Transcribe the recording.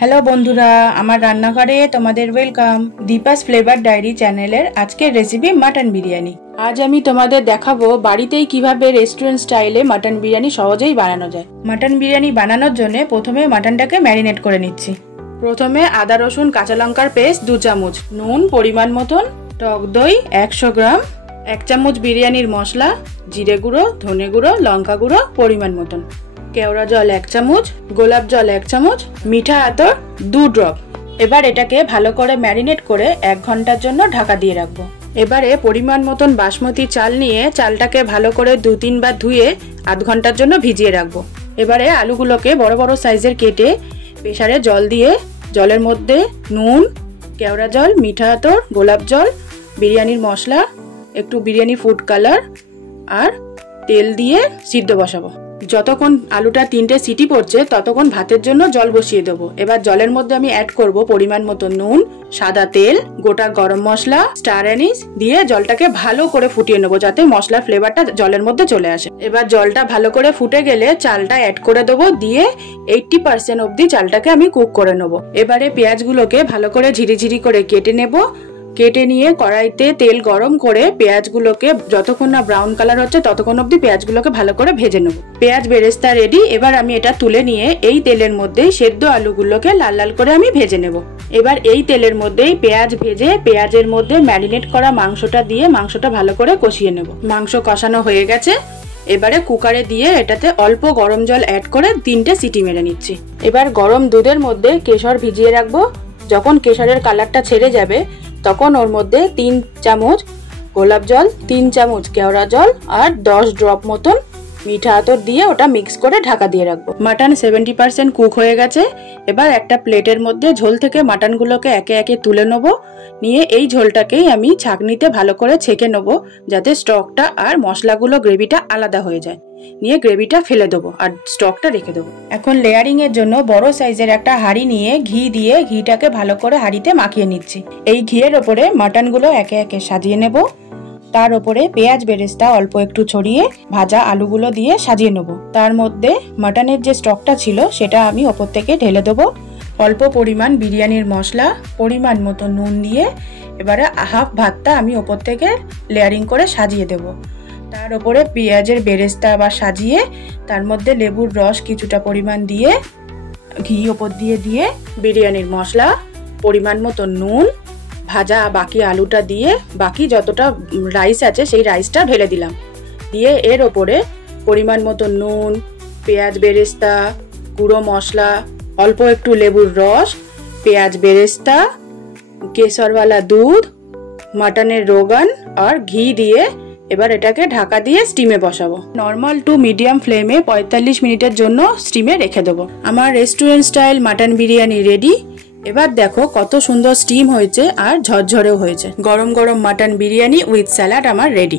Hello বন্ধুরা, আমার রান্নাঘরে তোমাদের ওয়েলকাম। দীপাস ফ্লেভার ডায়েরি চ্যানেলের আজকের রেসিপি মাটন বিরিয়ানি। আজ আমি তোমাদের দেখাবো বাড়িতেই কিভাবে রেস্টুরেন্ট স্টাইলে মাটন বিরিয়ানি সহজেই বানানো যায়। মাটন বিরিয়ানি বানানোর জন্য প্রথমে মাটনটাকে ম্যারিনেট করে নিচ্ছি। প্রথমে আদা রসুন কাঁচা লঙ্কার পেস্ট 2 চামচ, নুন পরিমাণ মতন, টক দই 100 গ্রাম, 1 চামচ বিরিয়ানির মশলা, জিরে গুঁড়ো, ধনে গুঁড়ো, লঙ্কা গুঁড়ো পরিমাণ মতন, কেওড়া জল 1 চামচ, গোলাপ জল 1 চামচ, মিঠা আতর 2 ড্রপ। এবার এটাকে ভালো করে ম্যারিনেট করে 1 ঘন্টার জন্য ঢাকা দিয়ে রাখবো। এবারে পরিমাণ মতন বাসমতি চাল নিয়ে চালটাকে ভালো করে 2-3 বার ধুয়ে আধ ঘন্টার জন্য ভিজিয়ে রাখবো। এবারে আলুগুলোকে বড় বড় সাইজের কেটে প্রেসারে জল দিয়ে জলের মধ্যে নুন, কেওড়া জল, মিঠা আতর, গোলাপ জল, বিরিয়ানির মশলা, একটু বিরিয়ানি ফুড কালার আর তেল দিয়ে সিদ্ধ বসাবো। যতক্ষণ আলুটা 3টে সিটি পড়ছে ততক্ষণ ভাতের জন্য জল বসিয়ে দেবো। এবার জলের মধ্যে আমি অ্যাড করব পরিমাণ মতো নুন, সাদা তেল, গোটা গরম মশলা, স্টার অ্যানিস দিয়ে জলটাকে ভালো করে ফুটিয়ে নেবো যাতে মশলার ফ্লেভারটা জলের মধ্যে চলে আসে। এবার জলটা ভালো করে ফুটে গেলে চালটা অ্যাড করে দেবো, দিয়ে 80% অবধি চালটাকে আমি কুক করে নেবো। এবারে পেঁয়াজগুলোকে ভালো করে ঝিরিঝিরি করে কেটে নেবো। কেটে নিয়ে কড়াইতে তেল গরম করে পেঁয়াজগুলোকে যতক্ষণ না ব্রাউন কালার হচ্ছে ততক্ষণ অবধি পেঁয়াজগুলোকে ভালো করে ভেজে নেব। পেঁয়াজ বেরেস্তা রেডি। এবার আমি এটা তুলে নিয়ে এই তেলের মধ্যেই সেদ্ধ আলুগুলোকে লাল লাল করে আমি ভেজে নেব। এবার এই তেলের মধ্যেই পেঁয়াজ ভেজে পেঁয়াজের মধ্যে ম্যারিনেট করা মাংসটা দিয়ে মাংসটা ভালো করে কষিয়ে নেব। মাংস কষানো হয়ে গেছে। এবারে কুকারে দিয়ে এটাতে অল্প গরম জল অ্যাড করে 3টে সিটি মেরে নিচ্ছি। এবার গরম দুধের মধ্যে কেশর ভিজিয়ে রাখবো। যখন কেশরের কালারটা ছেড়ে যাবে তখন ওর মধ্যে 3 চামচ গোলাপ জল, 3 চামচ কেওড়া জল আর 10 ড্রপ মতন মিঠা আতর দিয়ে ওটা মিক্স করে ঢাকা দিয়ে রাখবো। মাটন 70% কুক হয়ে গেছে। এবার একটা প্লেটের মধ্যে ঝোল থেকে মাটনগুলোকে একে একে তুলে নেবো। নিয়ে এই ঝোলটাকেই আমি ছাঁকনিতে ভালো করে ছেঁকে নেবো যাতে স্টকটা আর মশলাগুলো গ্রেভিটা আলাদা হয়ে যায়। নিয়ে গ্রেভিটা ফেলে দেবো আর স্টকটা রেখে দেবো। এখন লেয়ারিং এর জন্য বড় সাইজের একটা হাঁড়ি নিয়ে ঘি দিয়ে ঘিটাকে ভালো করে হাঁড়িতে মাখিয়ে নিচ্ছি। এই ঘিয়ের ওপরে মাটনগুলো একে একে সাজিয়ে নেব। তার ওপরে পেঁয়াজ বেরেস্তা অল্প একটু ছড়িয়ে ভাজা আলুগুলো দিয়ে সাজিয়ে নেব। তার মধ্যে মাটনের যে স্টকটা ছিল সেটা আমি ওপর থেকে ঢেলে দেবো। অল্প পরিমাণ বিরিয়ানির মশলা, পরিমাণ মতো নুন দিয়ে এবারে হাফ ভাতটা আমি ওপর থেকে লেয়ারিং করে সাজিয়ে দেব। তার উপরে পেঁয়াজের বেরেস্তা আবার সাজিয়ে তার মধ্যে লেবুর রস কিছুটা পরিমাণ দিয়ে ঘি ওপর দিয়ে দিয়ে বিরিয়ানির মশলা, পরিমাণ মতো নুন, ভাজা বাকি আলুটা দিয়ে বাকি যতটা রাইস আছে সেই রাইসটা ঢেলে দিলাম। দিয়ে এর ওপরে পরিমাণ মতো নুন, পেঁয়াজ বেরেস্তা, গুঁড়ো মশলা, অল্প একটু লেবুর রস, পেঁয়াজ বেরেস্তা, কেশরওয়ালা দুধ, মাটনের রোগান আর ঘি দিয়ে এবার এটাকে ঢাকা দিয়ে স্টিমে বসাবো। নর্মাল টু মিডিয়াম ফ্লেমে 45 মিনিটের জন্য স্টিমে রেখে দেবো। আমার restaurant style mutton biryani ready. এবার দেখো কত সুন্দর স্টিম হয়েছে আর ঝরঝরেও হয়েছে। গরম গরম মাটন বিরিয়ানি উইথ স্যালাড আমার রেডি।